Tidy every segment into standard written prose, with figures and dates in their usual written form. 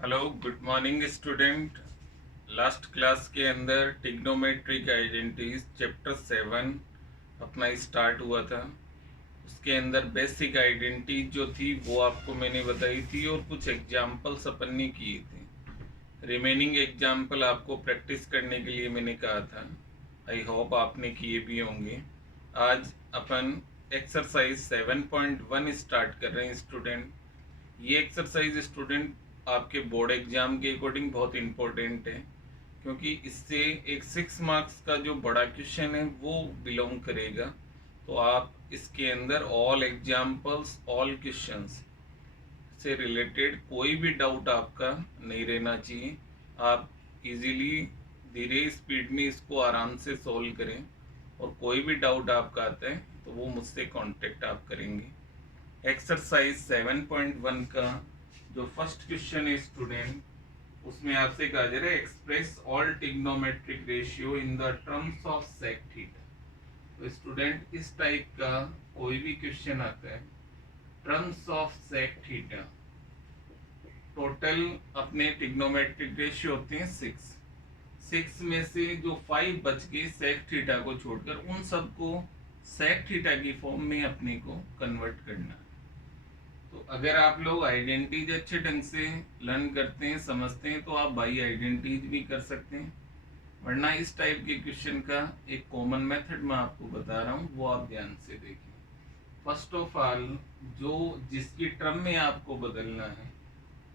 Hello good morning student. Last class के अंदर trigonometric identities chapter 7 अपना स्टार्ट हुआ था। उसके अंदर बेसिक आइडेंटिटी जो थी वो आपको मैंने बताई थी और कुछ एग्जाम्पल्स अपन ने किए थे। रिमेनिंग एग्जाम्पल आपको प्रैक्टिस करने के लिए मैंने कहा था। आई होप आपने किए भी होंगे। आज अपन एक्सरसाइज 7.1 स्टार्ट कर रहे हैं स्टूडेंट। ये एक्सरसाइज स्टूडेंट आपके बोर्ड एग्जाम के अकॉर्डिंग बहुत इम्पोर्टेंट है, क्योंकि इससे एक 6 मार्क्स का जो बड़ा क्वेश्चन है वो बिलोंग करेगा। तो आप इसके अंदर ऑल एग्जाम्पल्स ऑल क्वेश्चंस से रिलेटेड कोई भी डाउट आपका नहीं रहना चाहिए। आप इजीली धीरे स्पीड में इसको आराम से सॉल्व करें, और कोई भी डाउट आपका आता है तो वो मुझसे कांटेक्ट आप करेंगे। एक्सरसाइज 7.1 का जो फर्स्ट क्वेश्चन है स्टूडेंट, उसमें आपसे कहा जा रहा है express all trigonometric ratio in the terms of sec theta. तो स्टूडेंट इस टाइप का कोई भी क्वेश्चन आता है terms of sec theta, total अपने टिग्नोमेट्रिक रेशियो होते हैं 6 में से जो 5 बच गए सेक थीटा को छोड़कर, उन सबको सेक थीटा की फॉर्म में अपने को कन्वर्ट करना है। तो अगर आप लोग आइडेंटिटीज अच्छे ढंग से लर्न करते हैं, समझते हैं, तो आप बाई आइडेंटिटीज भी कर सकते हैं। वरना इस टाइप के क्वेश्चन का एक कॉमन मेथड मैं आपको बता रहा हूँ, वो आप ध्यान से देखें। फर्स्ट ऑफ ऑल, जो जिसकी टर्म में आपको बदलना है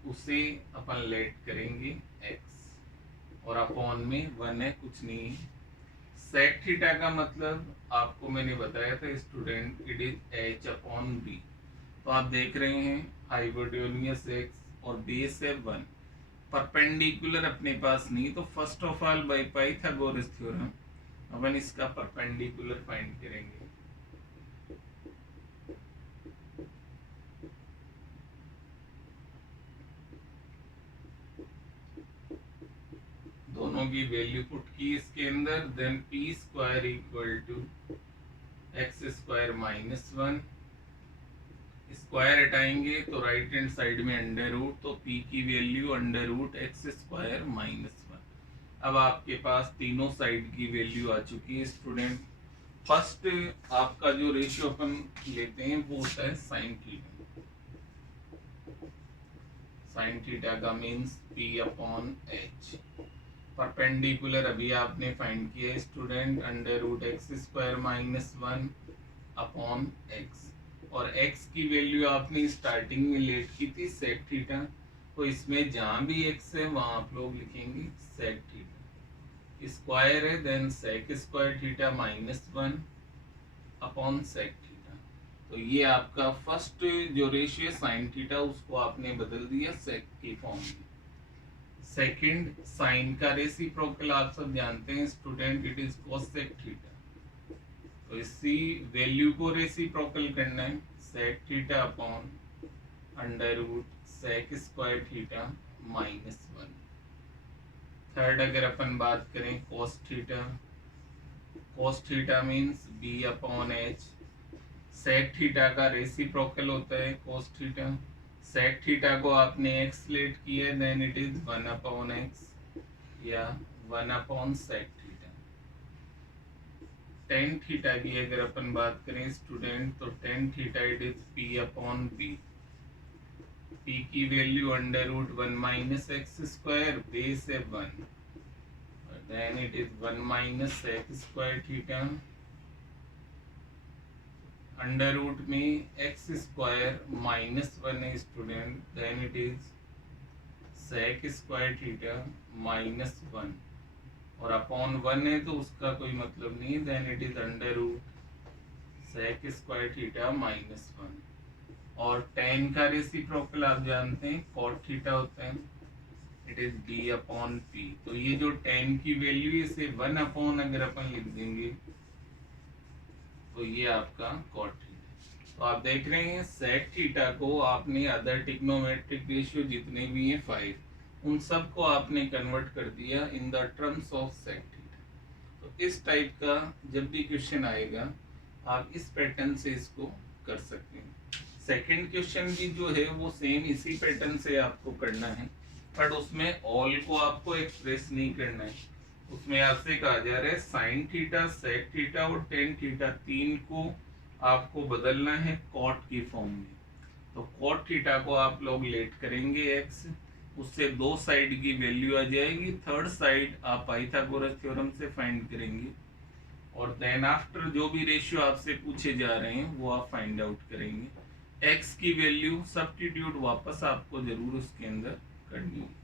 उसे अपन लेट करेंगे x, और अपॉन में 1 है, कुछ नहीं है। सेक थीटा का मतलब आपको मैंने बताया था स्टूडेंट, इट इज h/b। तो आप देख रहे हैं हाइपोटेन्यूज एक्स और बेस है 1, परपेंडिकुलर अपने पास नहीं। तो first of all by Pythagoras theorem अपन इसका परपेंडिकुलर फाइंड करेंगे। दोनों की वैल्यू पुट की इसके अंदर, then p square equal to x square minus 1। Square हटाएंगे तो राइट हैंड साइड में अंडर रूट, तो p की value under root x square minus 1। अब आपके पास तीनों साइड की वैल्यू आ चुकी है स्टूडेंट। फर्स्ट आपका जो रेशियो अपन लेते हैं वो होता है साइन थीटा। साइन थीटा का means p upon h। Perpendicular अभी आपने फाइंड किया है student, under root x square minus 1 upon x, और x की वैल्यू आपने स्टार्टिंग में लेट की थी सेक थीटा। तो इसमें जहां भी x है वहां आप लोग लिखेंगे सेक थीटा। स्क्वायर है, then sec square theta minus 1 upon sec theta. तो ये आपका फर्स्ट जो रेशियो साइन थीटा, उसको आपने बदल दिया सेक की फॉर्म में। सेकंड, साइन का रेसिप्रोकल आप सब जानते हैं student, it is cosec theta. तो इसी वैल्यू को रेसिप्रोकल करना है, sec theta upon under root sec square theta minus 1। Third अगर अपन बात करें cos theta, cos theta means b upon h. Sec theta का रेसिप्रोकल होता है कोस थीटा। सेक थीटा को आपने एक्स लेट किया, then it is 1 upon x या 1 upon sec theta. Tan theta की अगर अपन बात करें स्टूडेंट, तो tan theta it is p upon p. P की value under root 1 minus x square, base है 1, then it is 1 minus sec square theta. Under root में एक्स स्क्वायर माइनस 1 है student, then it is sec square theta minus 1, और upon 1 है तो उसका कोई मतलब नहीं, then it is under root sec square theta minus 1। और टेन का रेसिप्रोकल आप जानते हैं कॉट थीटा होता है, it is b upon p. तो ये जो टेन की वैल्यू है, इसे 1 अपॉन अगर अपन लिख देंगे तो ये आपका कॉट थीटा। तो आप देख रहे हैं सेक थीटा को आपने अदर टिग्नोमेट्रिक रेशियो जितने भी हैं 5, उन सब को आपने कन्वर्ट कर दिया in the terms of sec theta. तो इस टाइप का जब भी क्वेश्चन आएगा आप इस पैटर्न से इसको कर सकते हैं। सेकंड क्वेश्चन भी जो है वो सेम इसी पैटर्न से आपको करना है। बट उसमें ऑल को आपको एक्सप्रेस नहीं करना है, उसमें आपसे कहा जा रहा है साइन थीटा, सेक थीटा और टेन थीटा तीन को आपको बदलना है कॉट की फॉर्म में। तो कॉट थीटा को आप लोग लेट करेंगे एक्स, उससे दो साइड की वैल्यू आ जाएगी, थर्ड साइड आप पाइथागोरस थ्योरम से फाइंड करेंगे, और देन आफ्टर जो भी रेशियो आपसे पूछे जा रहे हैं वो आप फाइंड आउट करेंगे। एक्स की वैल्यू सब्स्टिट्यूट वापस आपको जरूर उसके अंदर करनी है।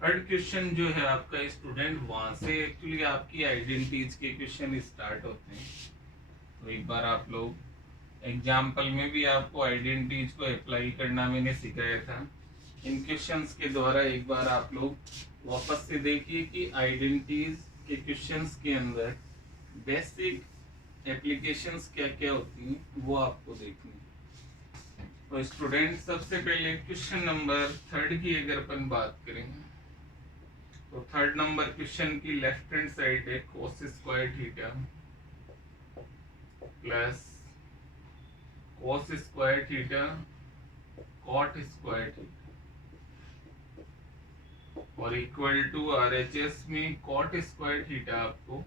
थर्ड क्वेश्चन जो है आपका स्टूडेंट, वहां से एक्चुअली आपकी आइडेंटिटीज के क्वेश्चन स्टार्ट होते हैं। तो एक बार आप लोग एग्जाम्पल में भी आपको आइडेंटिटीज को अप्लाई करना मैंने सिखाया था। इन क्वेश्चंस के द्वारा एक बार आप लोग वापस से देखिए कि आइडेंटिटीज के क्वेश्चंस के अंदर बेसिक एप्लीकेशंस क्या क्या होती हैं वो आपको देखनी है। तो स्टूडेंट सबसे पहले क्वेश्चन नंबर थर्ड की अगर अपन बात करें, तो थर्ड नंबर क्वेश्चन की लेफ्ट हैंड साइड है cos square theta plus cos square theta cot square theta और इक्वल टू RHS में cot स्क्वायर थीटा आपको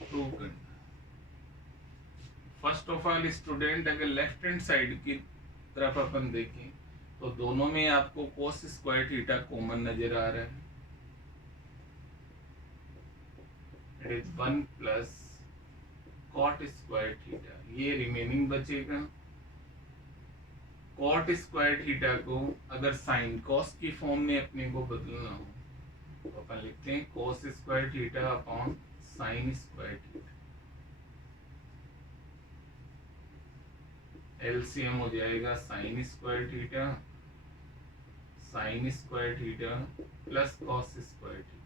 प्रूव करना है। फर्स्ट ऑफ ऑल स्टूडेंट, अगर लेफ्ट हैंड साइड की तरफ अपन देखें तो दोनों में आपको cos स्क्वायर थीटा कॉमन नजर आ रहा है। It is 1 plus cot square theta, ये रिमेनिंग बचेगा। cot स्क्वायर थीटा को अगर साइन cos की फॉर्म में अपने को बदलना हो तो अपन लिखते हैं cos square theta upon sine square theta. LCM हो जाएगा sine square theta plus cos square theta.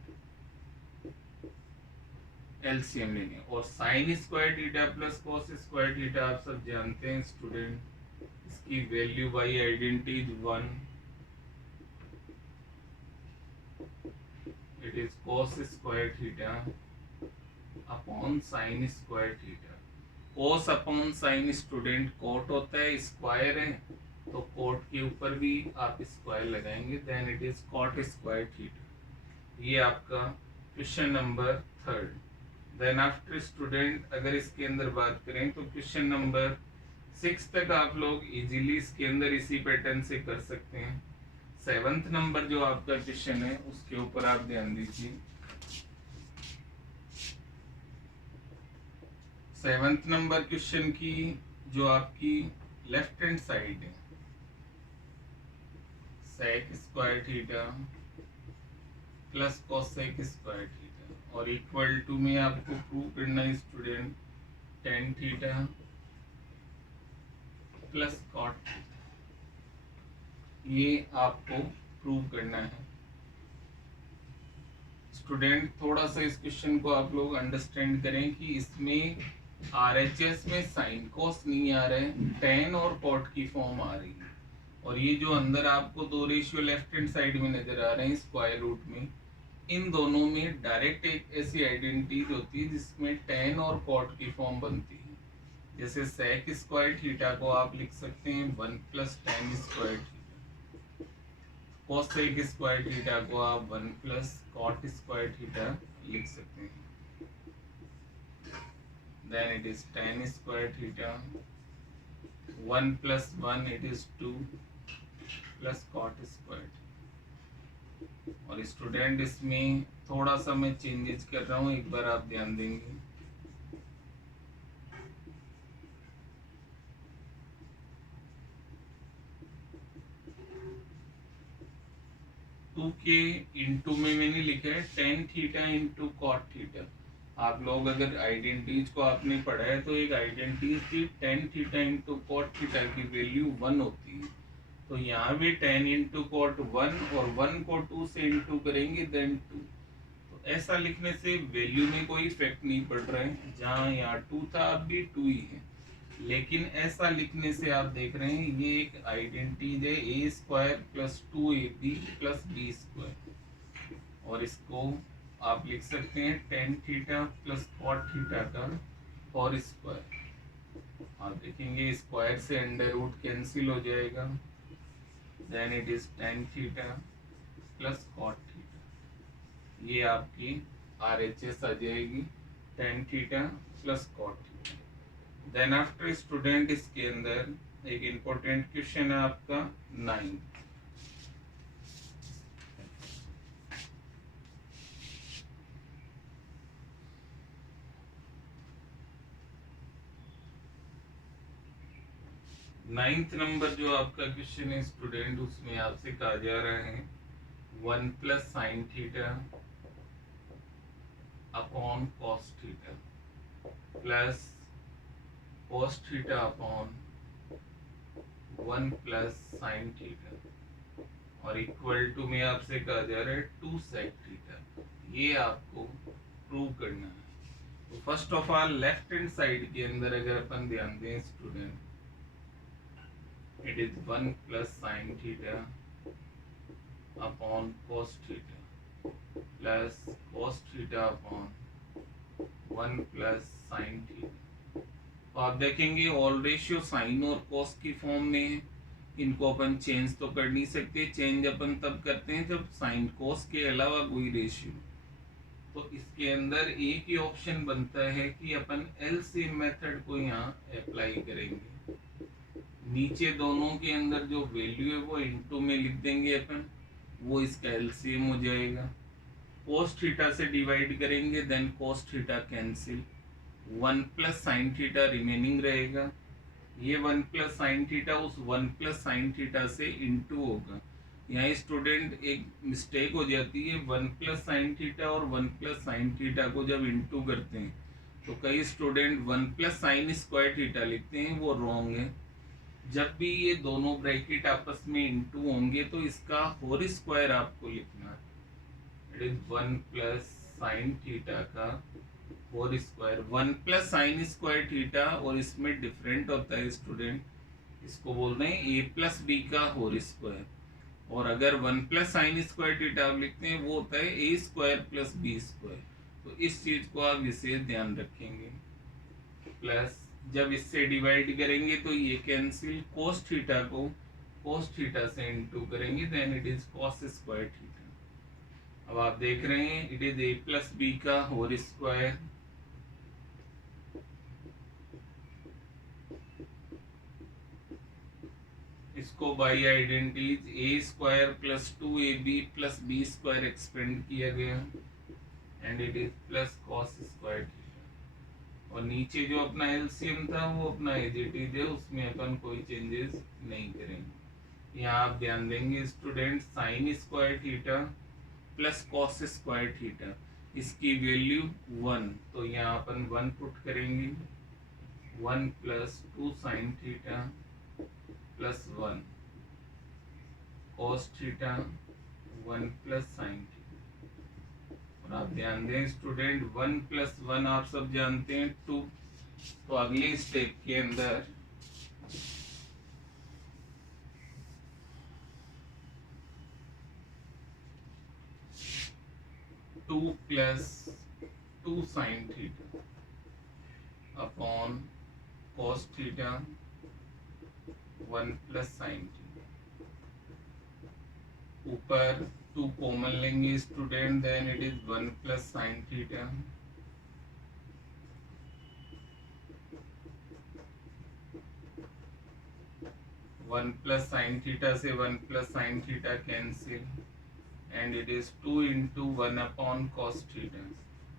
LCM लेंगे और sine square theta plus cos square theta आप सब जानते हैं स्टूडेंट, इसकी value by identity 1, it is cos square theta upon sine square theta. cos upon sine student cot होता है, square है तो कोट के ऊपर भी आप स्क्वायर लगाएंगे, then it is cot square theta. ये आपका question number third. Then after student अगर इसके अंदर बात करें तो क्वेश्चन नंबर 6 तक आप लोग इजीली इसके अंदर इसी पैटर्न से कर सकते हैं। 7th नंबर जो आपका क्वेश्चन है उसके ऊपर आप ध्यान दीजिए। 7th नंबर क्वेश्चन की जो आपकी लेफ्ट हैंड साइड है sec square theta plus cosec square theta और इक्वल टू में आपको प्रूव करना है student tan theta plus cot theta, ये आपको प्रूव करना है। स्टूडेंट थोड़ा सा इस क्वेश्चन को आप लोग अंडरस्टैंड करें कि इसमें RHS में साइन cos नहीं आ रहा है, tan और cot की फॉर्म आ रही है, और ये जो अंदर आपको दो रेशियो लेफ्ट हैंड साइड में नजर आ रहे हैं स्क्वायर रूट में, इन दोनों में डायरेक्ट एक ऐसी आइडेंटिटी होती है जिसमें tan और cot की फॉर्म बनती है। जैसे sec स्क्वायर थीटा को आप लिख सकते हैं 1 plus tan square theta, cosec square theta को आप 1 प्लस cot स्क्वायर थीटा लिख सकते हैं, then it is tan square theta 1 plus 1 it is 2 plus cot square। और स्टूडेंट इसमें थोड़ा सा मैं चेंजेस कर रहा हूँ, एक बार आप ध्यान देंगे। टू के इंटू में मैंने लिखा है tan theta into cot theta. आप लोग अगर आइडेंटिटीज को आपने पढ़ा है तो एक आइडेंटिटीज थी tan theta into cot theta की वैल्यू 1 होती है, तो यहाँ भी tan इंटू cot 1 और 1 को 2 से इंटू करेंगे देन 2, तो ऐसा लिखने से वैल्यू में कोई इफेक्ट नहीं पड़ रहा है, जहाँ यहाँ 2 था अब भी 2 ही है, लेकिन ऐसा लिखने से आप देख रहे हैं ये एक आइडेंटिटीज है a square plus 2ab plus b square, और इसको आप लिख सकते हैं tan theta plus cot theta का और स्क्वायर। आप देखेंगे स्क्वायर से अंडर रूट कैंसिल हो जाएगा, then it is tan theta plus cot theta. ये आपकी RHS आ जाएगी, tan theta plus cot theta. Then after student इसके अंदर एक इम्पोर्टेंट क्वेश्चन है आपका 9। नाइन्थ नंबर जो आपका क्वेश्चन है स्टूडेंट, उसमें आपसे कहा जा रहा है 1 plus sine theta upon cos theta plus cos theta upon 1 plus sine theta और इक्वल टू में आपसे कहा जा रहा है 2 सेक थीटा। ये आपको प्रूव करना है। तो first of all left hand side के अंदर अगर अपन ध्यान दें student, it is 1 plus sin theta upon cos theta plus cos theta upon 1 plus sin theta। तो आप देखेंगे ऑल रेशियो साइन और कॉस की फॉर्म में है। इनको अपन चेंज तो कर नहीं सकते, चेंज अपन तब करते हैं जब साइन कॉस के अलावा कोई रेशियो। तो इसके अंदर एक ही ऑप्शन बनता है कि अपन एलसीएम मेथड को यहाँ अप्लाई करेंगे। नीचे दोनों के अंदर जो वैल्यू है वो इनटू में लिख देंगे अपन, वो इसका एलसीएम हो जाएगा। कोस थीटा से डिवाइड करेंगे, then cos theta cancel, 1 plus sine theta remaining रहेगा। ये 1 प्लस साइन थीटा उस 1 प्लस साइन थीटा से इनटू होगा। यहाँ स्टूडेंट एक मिस्टेक हो जाती है, 1 प्लस साइन थीटा और 1 प्लस साइन थीटा को जब इनटू करते हैं तो कई student 1 plus sine square theta लिखते हैं, वो रॉन्ग है। जब भी ये दोनों ब्रैकेट आपस में इनटू होंगे तो इसका होल स्क्वायर आपको लिखना है। It is 1 plus sine theta का whole square. 1 plus sine square theta और इसमें डिफरेंट होता है स्टूडेंट, इसको बोल रहे हैं a प्लस बी का होल स्क्वायर। और अगर 1 प्लस साइन स्क्वायर थीटा आप लिखते हैं वो होता है a square plus b square. तो इस चीज को आप विशेष ध्यान रखेंगे। प्लस जब इससे डिवाइड करेंगे तो ये कैंसिल, कोस थीटा को कोस थीटा से इनटू करेंगे, then it is cos square theta. अब आप देख रहे हैं it is a plus b का होल स्क्वायर। इसको by identities a square plus 2ab plus b square expand किया गया and it is plus cos square theta. और नीचे जो अपना एलसीएम था वो अपना एज इट इज है, उसमें अपन कोई चेंजेस नहीं करेंगे। यहाँ आप ध्यान देंगे student, sine square theta plus cos square theta, इसकी वैल्यू 1, तो यहाँ अपन 1 पुट करेंगे। 1 plus 2 sine theta plus 1 cos theta 1 plus sine theta. और आप ध्यान दें स्टूडेंट, 1 प्लस 1 आप सब जानते हैं 2। तो अगले स्टेप के अंदर two plus 2 sine theta upon cos theta 1 plus sine theta. ऊपर 2 कॉमन लेंगे student, then it is 1 plus sine theta 1 plus sine theta से 1 plus sine theta cancel and it is 2 into 1 upon cos theta.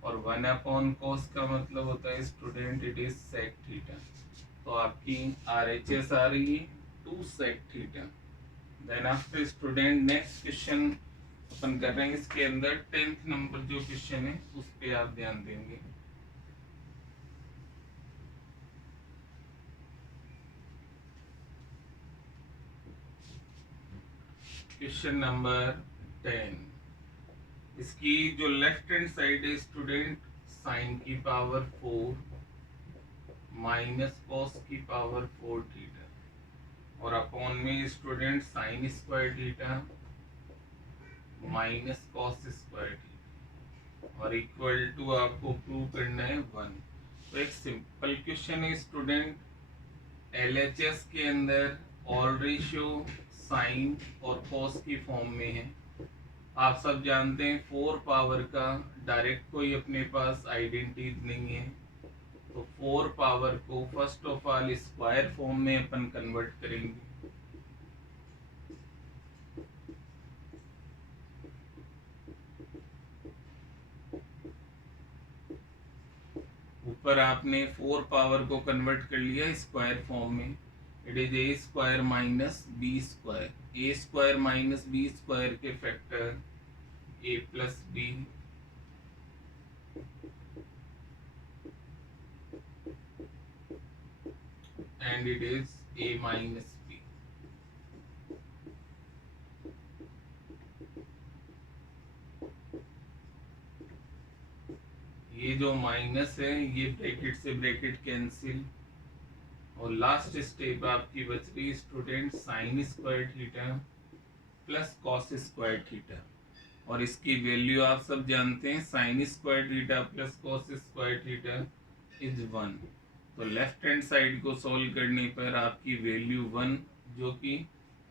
और 1 upon cos का मतलब होता है student it is sec theta. तो आपकी RHS आ रही है 2 sec theta. Then after student next question अपन कर रहे हैं, इसके अंदर 10th नंबर जो क्वेश्चन है उस पे आप ध्यान देंगे। क्वेश्चन नंबर 10, इसकी जो लेफ्ट हैंड साइड है स्टूडेंट, साइन की पावर 4 माइनस कॉस की पावर 4 थीटा और अपॉन में student sine square theta minus cos square theta और इक्वल टू आपको प्रूव करना है 1। तो एक सिंपल क्वेश्चन है स्टूडेंट, LHS के अंदर ऑल रेशियो साइन और कॉस की फॉर्म में है। आप सब जानते हैं 4 पावर का डायरेक्ट कोई अपने पास आइडेंटिटी नहीं है, तो 4 पावर को first of all square form में अपन कन्वर्ट करेंगे। ऊपर आपने 4 पावर को कन्वर्ट कर लिया स्क्वायर फॉर्म में। It is a square minus b square, a square minus b square के factor a plus b and it is a minus b। ये जो माइनस है ये ब्रैकेट से ब्रैकेट कैंसिल, और लास्ट स्टेप आपकी बच रही student sine square theta plus cos square theta, और इसकी वैल्यू आप सब जानते हैं sine square theta plus cos square theta is 1। तो लेफ्ट हैंड साइड को सॉल्व करने पर आपकी वैल्यू 1 जो कि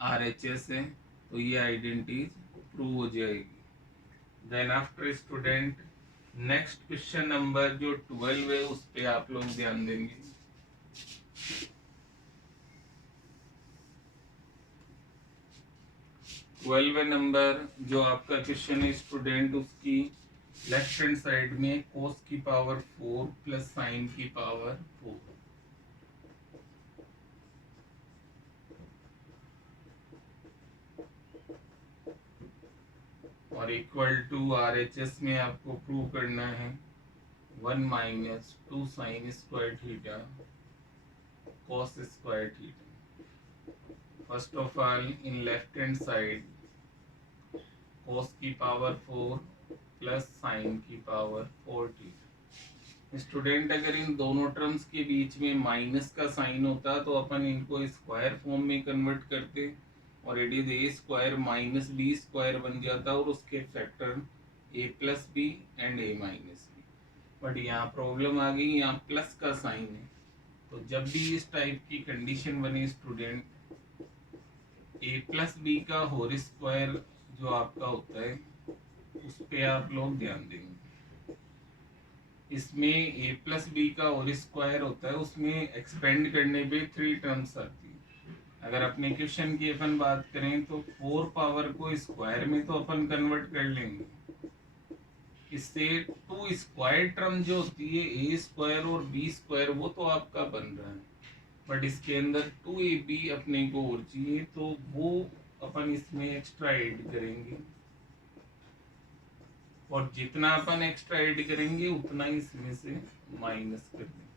RHS है, तो ये आइडेंटिटी प्रूव हो जाएगी। Then after student next question number जो 12 है उस पे आप लोग ध्यान देंगे। ट्वेल्व नंबर जो आपका क्वेश्चन है स्टूडेंट, उसकी लेफ्ट हैंड साइड में कोस की पावर 4 प्लस साइन की पावर 4, और इक्वल टू RHS में आपको प्रूव करना है 1 minus 2 sign square theta cos square theta. First of all in left hand side cos की पावर 4 प्लस साइन की पावर 4 थीटा। स्टूडेंट अगर इन दोनों टर्म्स के बीच में माइनस का साइन होता तो अपन इनको स्क्वायर फॉर्म में कन्वर्ट करते, और it is a square minus b square बन जाता, और उसके factor a plus b and a minus b. But यहाँ प्रॉब्लम आ गई, यहाँ प्लस का साइन है, तो जब भी इस टाइप की कंडीशन बने स्टूडेंट, ए प्लस बी का होल स्क्वायर जो आपका होता है उस पे आप लोग ध्यान देंगे। इसमें ए प्लस बी का होल स्क्वायर होता है, उसमें एक्सपेंड करने पे 3 टर्म्स आती है। अगर अपने क्वेश्चन की अपन बात करें तो 4 पावर को स्क्वायर में तो अपन कन्वर्ट कर लेंगे, इससे 2 स्क्वायर टर्म जो होती है ए स्क्वायर और बी स्क्वायर वो तो आपका बन रहा है, बट इसके अंदर 2ab अपने को और चाहिए, तो वो अपन इसमें एक्स्ट्रा ऐड करेंगे, और जितना अपन एक्स्ट्रा ऐड करेंगे उतना ही इसमें से माइनस कर देंगे।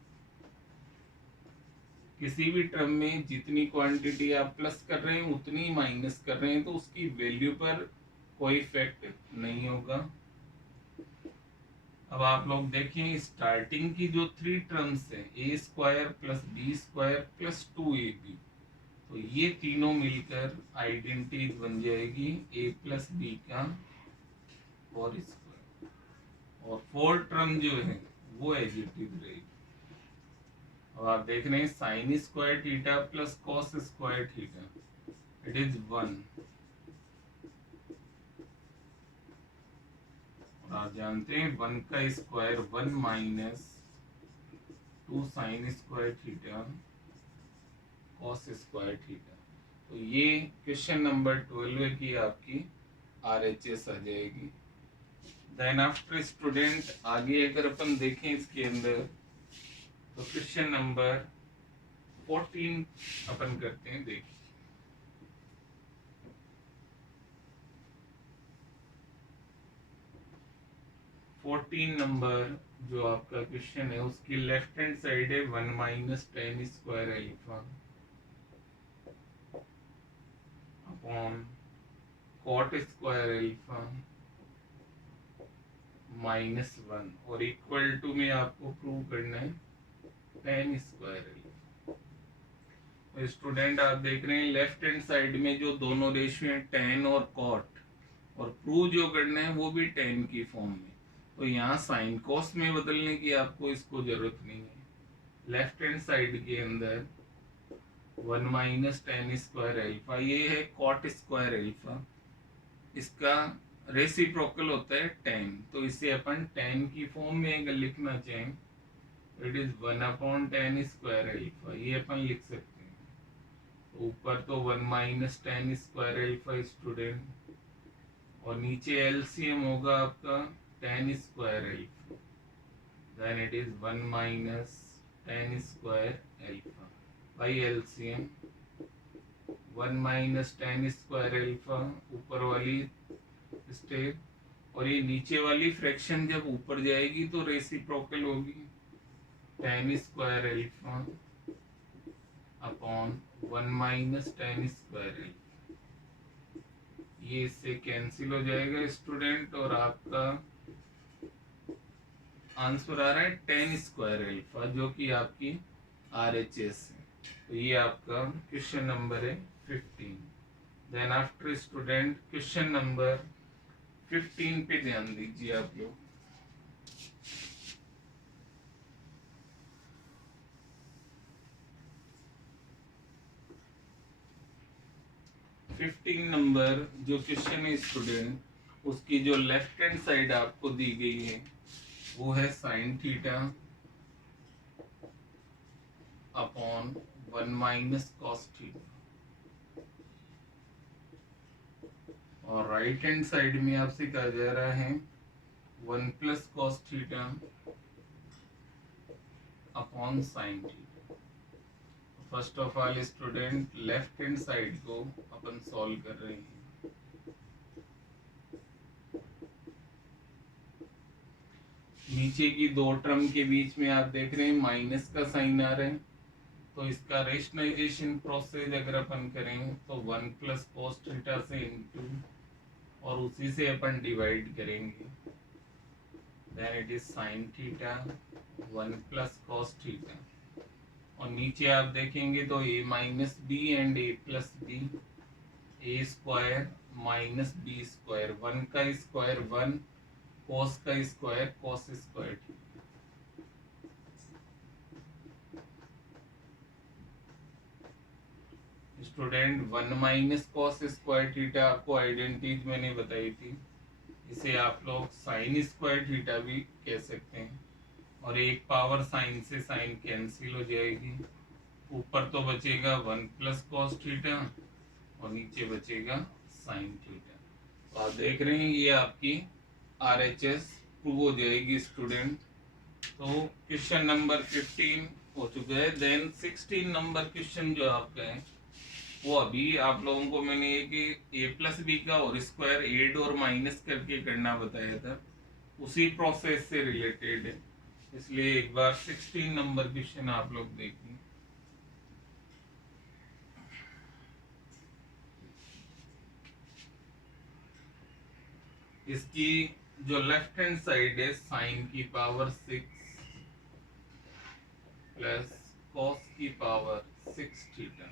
किसी भी टर्म में जितनी क्वांटिटी आप प्लस कर रहे हैं उतनी माइनस कर रहे हैं, तो उसकी वैल्यू पर कोई इफेक्ट नहीं होगा। अब आप लोग देखें स्टार्टिंग की जो 3 टर्म्स है a square plus b square plus 2ab, तो ये तीनों मिलकर आइडेंटिटी बन जाएगी ए प्लस बी का और स्क्वायर, और 4 टर्म जो है वो एज इट इज रहेगी। अब आप देख रहे हैं sine square theta plus cos square theta it is 1, और आप जानते हैं 1 का square 1 minus 2 sign square theta cos square theta. तो ये क्वेश्चन नंबर 12 की आपकी RHS आ जाएगी। देन आफ्टर स्टूडेंट आगे अगर अपन देखें इसके अंदर तो क्वेश्चन नंबर 14 अपन करते हैं। देखिए 14 नंबर जो आपका क्वेश्चन है उसकी लेफ्ट हैंड साइड है 1 minus tan square alpha upon cot square alpha -1, और इक्वल टू में आपको प्रूव करना है टेन स्क्वायर अल्फा। स्टूडेंट आप देख रहे हैं लेफ्ट हैंड साइड में जो दोनों रेशियो है टेन और कॉट, और प्रूव जो करना है वो भी टेन की फॉर्म में, तो यहाँ साइन कॉस में बदलने की आपको इसको जरूरत नहीं है। लेफ्ट हैंड साइड के अंदर 1 माइनस टेन स्क्वायर अल्फा, ये है कॉट स्क्वायर अल्फा, इसका रेसिप्रोकल होता है tan, तो इसे अपन tan की फॉर्म में अगर लिखना चाहें, it is 1/tan square alpha, ये अपन लिख सकते हैं। तो ऊपर तो 1 - tan स्क्वायर अल्फा स्टूडेंट, और नीचे एलसीएम होगा आपका tan square alpha, then it is 1 - tan square alpha by LCM 1 - tan square alpha ऊपर वाली स्टेप, और ये नीचे वाली फ्रैक्शन जब ऊपर जाएगी तो रेसिप्रोकल होगी, tan square alpha upon 1 - tan square alpha. ये इससे कैंसिल हो जाएगा स्टूडेंट, और आपका आंसर आ रहा है tan स्क्वायर अल्फा, जो कि आपकी RHS है। तो ये आपका क्वेश्चन नंबर है 15। Then after student question number 15 पे ध्यान दीजिए आप लोग। 15 नंबर जो क्वेश्चन है स्टूडेंट, उसकी जो लेफ्ट हैंड साइड आपको दी गई है वो है sine theta upon 1 - cos theta, और राइट हैंड साइड में आपसे कहा जा रहा है 1 + cos theta upon sine theta. First of all student left hand side को अपन सॉल्व कर रहे हैं। नीचे की दो टर्म के बीच में आप देख रहे हैं माइनस का साइन आ रहा है, तो इसका रेशनलाइजेशन प्रोसेस अगर अपन करें तो 1 + cos थीटा से इनटू, और उसी से अपन डिवाइड करेंगे, then it is sine theta 1 + cos theta, और नीचे आप देखेंगे तो a - b and a+b, a square minus b square, 1 का स्क्वायर 1, cos का square cos square. Student 1 - cos square theta आपको आइडेंटिटीज मैंने बताई थी, इसे आप लोग साइन स्क्वायर थीटा भी कह सकते हैं, और एक पावर साइन से साइन कैंसिल हो जाएगी, ऊपर तो बचेगा 1 + cos थीटा और नीचे बचेगा साइन थीटा। तो आप देख रहे हैं ये आपकी RHS प्रूव हो जाएगी स्टूडेंट। तो क्वेश्चन नंबर 15 हो चुका है। देन 16 नंबर क्वेश्चन जो आपका है वो अभी आप लोगों को मैंने a+b का और स्क्वायर एड और माइनस करके करना बताया था, उसी प्रोसेस से रिलेटेड है, इसलिए एक बार 16 नंबर क्वेश्चन आप लोग देखिए। इसकी जो लेफ्ट हैंड साइड है साइन की पावर 6 प्लस कॉस की पावर 6 थीटा,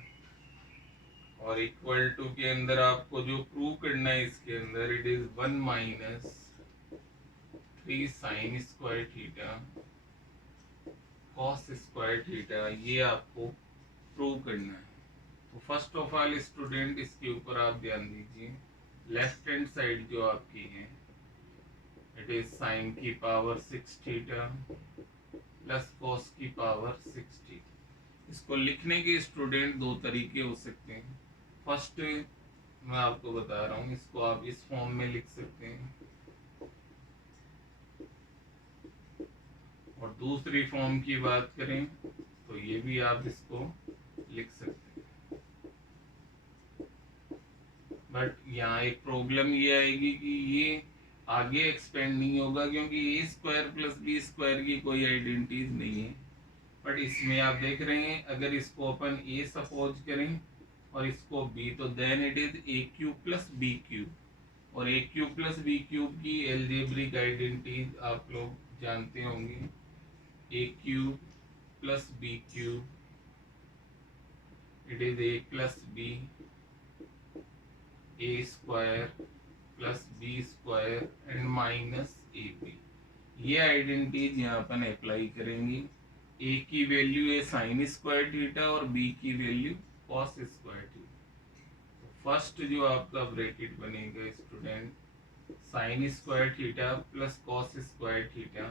और इक्वल टू के अंदर आपको जो प्रूव करना है इसके अंदर it is 1 - 3 sine square theta cos square theta, ये आपको प्रूव करना है। तो फर्स्ट ऑफ ऑल स्टूडेंट इसके ऊपर आप ध्यान दीजिए, लेफ्ट हैंड साइड जो आपकी है इट इज साइन की पावर 6 थीटा प्लस कॉस की पावर 6 थीटा। इसको लिखने के स्टूडेंट दो तरीके हो सकते हैं। फर्स्ट मैं आपको बता रहा हूँ, इसको आप इस फॉर्म में लिख सकते हैं, और दूसरी फॉर्म की बात करें तो ये भी आप इसको लिख सकते हैं। बट यहाँ एक प्रॉब्लम ये आएगी कि ये आगे एक्सपेंड नहीं होगा, क्योंकि ए स्क्वायर प्लस बी स्क्वायर की कोई आइडेंटिटीज नहीं है। बट इसमें आप देख रहे हैं अगर इसको अपन ए सपोज करें और इसको बी, तो then it is a³ + b³, और a³ + b³ की एल्जेब्रिक आइडेंटिटीज आप लोग जानते होंगे, a³ + b³ it is a + b, a square plus b square and minus ab। ये आइडेंटिटीज यहाँ अपन अप्लाई करेंगे। a की वैल्यू है साइन स्क्वायर थीटा और b की वैल्यू कॉस स्क्वायर थीटा। फर्स्ट जो आपका ब्रैकेट बनेगा student sine square theta plus cos square theta,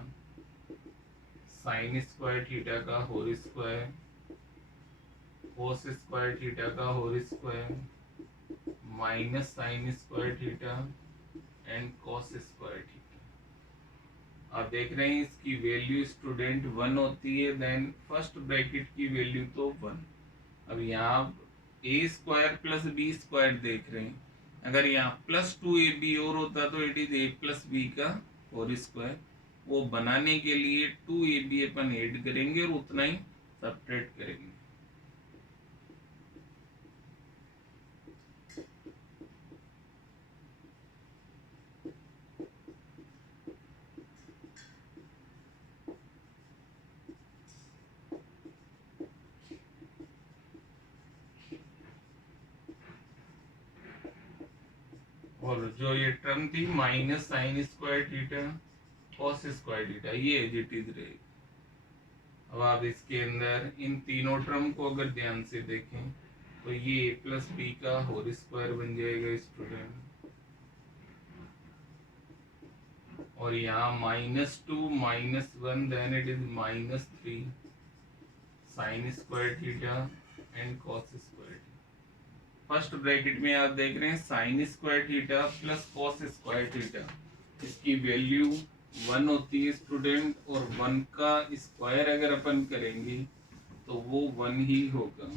sine square theta का whole square, cos square theta का whole square, minus sine square theta and cos square theta. आप देख रहे हैं इसकी वैल्यू स्टूडेंट 1 होती है, देन फर्स्ट ब्रैकेट की वैल्यू तो 1। अब यहाँ ए स्क्वायर प्लस बी स्क्वायर देख रहे हैं, अगर यहाँ प्लस 2ab और होता तो it is a plus b का होल स्क्वायर। वो बनाने के लिए 2ab अपन ऐड करेंगे और उतना ही सब्ट्रैक्ट करेंगे। और जो ये टर्म थी minus sine square theta cos square theta, ये एज इट इज रहेगी। अब आप इसके अंदर इन तीनों टर्म को अगर ध्यान से देखें तो ये a प्लस बी का होल स्क्वायर बन जाएगा स्टूडेंट, और यहाँ -2 -1 then it is -3 sine square theta and cos square theta. First bracket में आप देख रहे हैं sine square theta plus cos square theta, इसकी वैल्यू 1 होती है स्टूडेंट, और 1 का स्क्वायर अगर अपन करेंगे तो वो 1 ही होगा।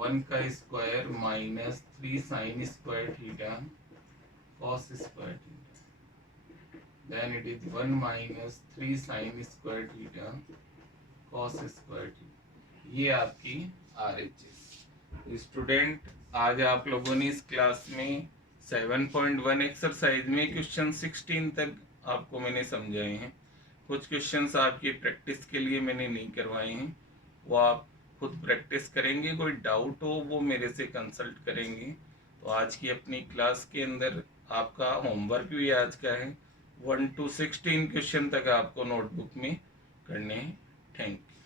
1 का square -3 sine square theta cos square theta, then it is 1 -3 sine square theta cos square theta. ये आपकी RHS। स्टूडेंट आज आप लोगों ने इस क्लास में 7.1 एक्सरसाइज में क्वेश्चन 16 तक आपको मैंने समझाए हैं। कुछ क्वेश्चंस आपकी प्रैक्टिस के लिए मैंने नहीं करवाए हैं, वो आप खुद प्रैक्टिस करेंगे। कोई डाउट हो वो मेरे से कंसल्ट करेंगे। तो आज की अपनी क्लास के अंदर आपका होमवर्क भी आज का है 1 to 16 क्वेश्चन तक आपको नोटबुक में करने हैं। Thank you.